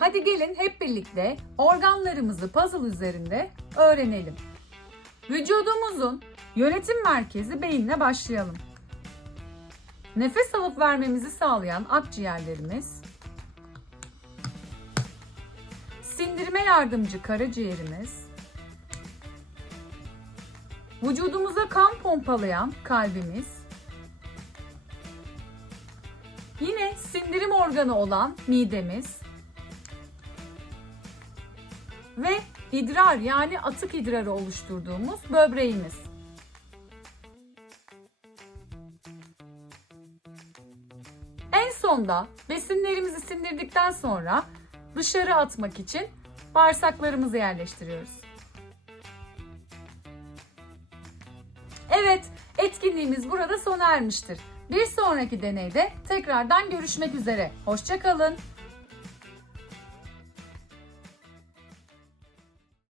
Hadi gelin hep birlikte organlarımızı puzzle üzerinde öğrenelim. Vücudumuzun yönetim merkezi beyinle başlayalım. Nefes alıp vermemizi sağlayan akciğerlerimiz, sindirime yardımcı karaciğerimiz, vücudumuza kan pompalayan kalbimiz, yine sindirim organı olan midemiz ve idrar yani atık idrarı oluşturduğumuz böbreğimiz. En sonda besinlerimizi sindirdikten sonra dışarı atmak için bağırsaklarımızı yerleştiriyoruz. Evet, etkinliğimiz burada sona ermiştir. Bir sonraki deneyde tekrardan görüşmek üzere. Hoşçakalın.